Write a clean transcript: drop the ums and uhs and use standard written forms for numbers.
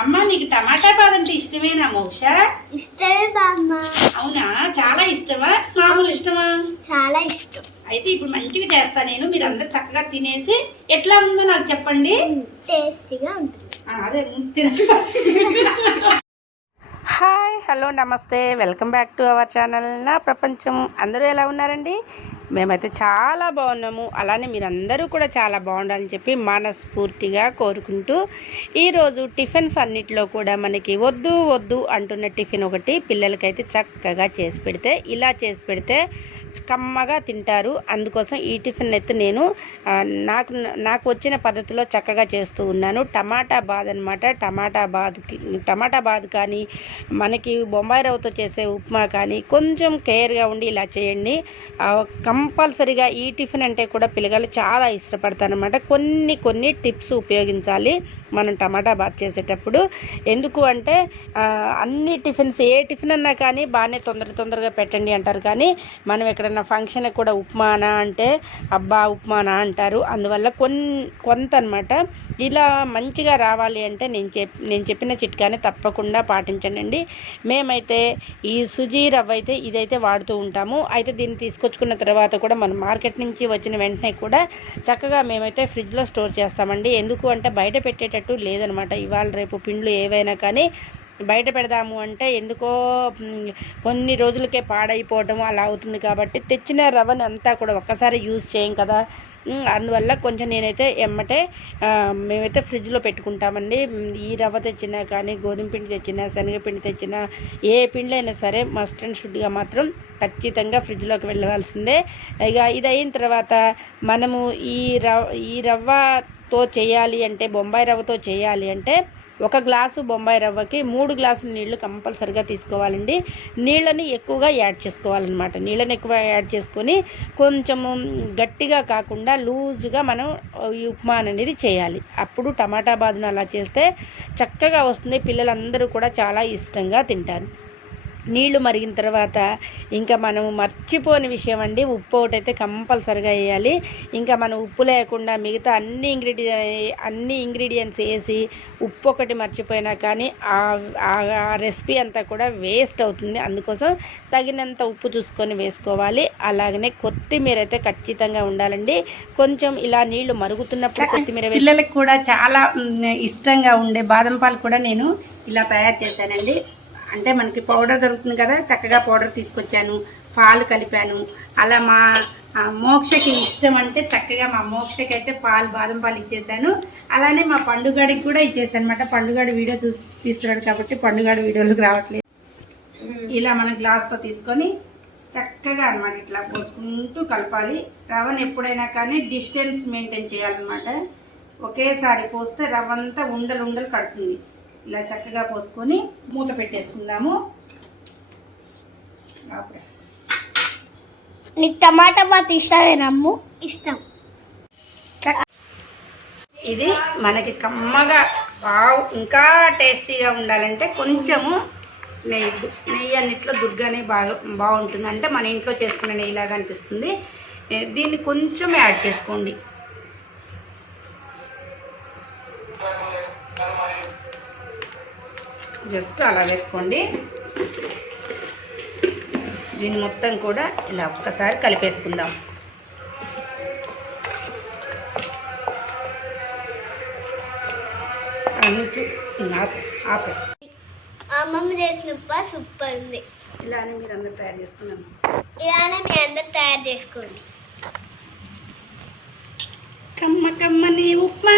అమ్మ నీకు టమాటా బాద్ అంటే ఇష్టమేనా మోక్ష? ఇష్టమే బామ్మ. అవునా, చాలా ఇష్టమా మామూలు ఇష్టమా? చాలా ఇష్టం. అయితే ఇప్పుడు మంచిగా చేస్తా నేను, మీరు అందరు చక్కగా తినేసి ఎట్లా ఉందో నాకు చెప్పండి. టేస్టీగా ఉంటుంది. అదే హాయ్ హలో నమస్తే, welcome back to our channel నా ప్రపంచం. అందరూ ఎలా ఉన్నారండి? మేమైతే చాలా బాగున్నాము. అలానే మీరందరూ కూడా చాలా బాగుండాలని చెప్పి మనస్ఫూర్తిగా కోరుకుంటూ ఈరోజు టిఫిన్స్ అన్నిటిలో కూడా మనకి వద్దు వద్దు అంటున్న టిఫిన్ ఒకటి పిల్లలకైతే చక్కగా చేసి పెడితే, ఇలా చేసి పెడితే కమ్మగా తింటారు. అందుకోసం ఈ టిఫిన్ అయితే నేను నాకు వచ్చిన పద్ధతిలో చక్కగా చేస్తూ ఉన్నాను. టమాటా బాద్ అనమాట. టమాటా బాద్ కానీ మనకి బొంబాయి రవ్వతో చేసే ఉప్మా కానీ కొంచెం కేర్గా ఉండి ఇలా చేయండి. కంపల్సరీగా ఈ టిఫిన్ అంటే కూడా పిల్లలు చాలా ఇష్టపడతారనమాట. కొన్ని టిప్స్ ఉపయోగించాలి మనం టమాటా బాత్ చేసేటప్పుడు. ఎందుకు అంటే అన్ని టిఫిన్స్ ఏ టిఫిన్ అన్నా కానీ బాగానే తొందరగా పెట్టండి అంటారు, కానీ మనం ఎక్కడన్నా ఫంక్షన్కి కూడా ఉప్మానా అంటే అబ్బా ఉప్మానా అంటారు. అందువల్ల కొంత అనమాట ఇలా మంచిగా రావాలి అంటే నేను చెప్పిన చిట్కానే తప్పకుండా పాటించండి. మేమైతే ఈ సుజీ రవ్వ అయితే ఇదైతే వాడుతూ ఉంటాము. అయితే దీన్ని తీసుకొచ్చుకున్న తర్వాత కూడా మనం మార్కెట్ నుంచి వచ్చిన వెంటనే కూడా చక్కగా మేమైతే ఫ్రిడ్జ్లో స్టోర్ చేస్తామండి. ఎందుకు అంటే బయట పెట్టేటట్టు లేదనమాట. ఇవాళ రేపు పిండ్లు ఏవైనా కానీ బయట పెడదాము అంటే ఎందుకో కొన్ని రోజులకే పాడైపోవడం అలా అవుతుంది. కాబట్టి తెచ్చిన రవ్వని అంతా కూడా ఒక్కసారి యూజ్ చేయం కదా, అందువల్ల కొంచెం నేనైతే ఎమ్మటే మేమైతే ఫ్రిడ్జ్లో పెట్టుకుంటామండి. ఈ రవ్వ తెచ్చినా కానీ గోధుమ పిండి తెచ్చినా శనగపిండి తెచ్చినా ఏ పిండి అయినా సరే మస్ట్ అండ్ షుడ్గా మాత్రం ఖచ్చితంగా ఫ్రిడ్జ్లోకి వెళ్ళవలసిందే. ఇక ఇది అయిన తర్వాత మనము ఈ రవ్వతో చేయాలి అంటే, బొంబాయి రవ్వతో చేయాలి అంటే 1 గ్లాసు బొంబాయి రవ్వకి 3 గ్లాసుల నీళ్లు కంపల్సరిగా తీసుకోవాలండి. నీళ్ళని ఎక్కువగా యాడ్ చేసుకోవాలన్నమాట. నీళ్ళని ఎక్కువ యాడ్ చేసుకొని కొంచెము గట్టిగా కాకుండా లూజుగా మనం ఈ ఉప్మా అనేది చేయాలి. అప్పుడు టమాటా బాదును అలా చేస్తే చక్కగా వస్తుంది. పిల్లలందరూ కూడా చాలా ఇష్టంగా తింటారు. నీళ్లు మరిగిన తర్వాత ఇంకా మనం మర్చిపోని విషయం అండి, ఉప్పు ఒకటైతే కంపల్సరిగా వేయాలి. ఇంకా మనం ఉప్పు లేకుండా మిగతా అన్ని ఇంగ్రీడియంట్స్ వేసి ఉప్పు ఒకటి మర్చిపోయినా కానీ ఆ రెసిపీ అంతా కూడా వేస్ట్ అవుతుంది. అందుకోసం తగినంత ఉప్పు చూసుకొని వేసుకోవాలి. అలాగనే కొత్తిమీర అయితే ఖచ్చితంగా ఉండాలండి. కొంచెం ఇలా నీళ్లు మరుగుతున్నప్పుడు కొత్తిమీర పిల్లలకు కూడా చాలా ఇష్టంగా ఉండే బాదం పాలు కూడా నేను ఇలా తయారు చేశానండి. అంటే మనకి పౌడర్ దొరుకుతుంది కదా, చక్కగా పౌడర్ తీసుకొచ్చాను, పాలు కలిపాను. అలా మా మోక్షకి ఇష్టం అంటే చక్కగా మా మోక్షకి అయితే బాదం పాలు ఇచ్చేసాను. అలానే మా పండుగడికి కూడా ఇచ్చేసాను అనమాట. పండుగడి వీడియో తీస్తున్నాడు కాబట్టి పండుగడి వీడియోలకు రావట్లేదు. ఇలా మన గ్లాస్తో తీసుకొని చక్కగా అనమాట ఇట్లా పోసుకుంటూ కలపాలి. రవ్వను ఎప్పుడైనా కానీ డిస్టెన్స్ మెయింటైన్ చేయాలన్నమాట. ఒకేసారి పోస్తే రవ్వ అంతా ఉండలు కడుతుంది. ఇలా చక్కగా పోసుకొని మూత పెట్టేసుకుందాము. నీకు టమాటా బాత్ ఇష్టమేనమ్ము? ఇష్టం. ఇది మనకి కమ్మగా ఇంకా టేస్టీగా ఉండాలంటే కొంచెము నెయ్యి అన్నిట్లో దుర్గానే బాగుంటుంది. అంటే మన ఇంట్లో చేసుకునే నెయ్యిలాగా అనిపిస్తుంది. దీన్ని కొంచెం యాడ్ చేసుకోండి. జస్ట్ అలా వేసుకోండి. దీన్ని మొత్తం కూడా ఇలా ఒక్కసారి కలిపేసుకుందాం. అమ్మమ్మ చేసిన ఉప్మా సూపర్ ఉంది. ఇలానే మీరు అందరు తయారు చేసుకున్నాను. ఇలానే మీరు అందరు తయారు చేసుకోండి. కమ్మని ఉప్మా.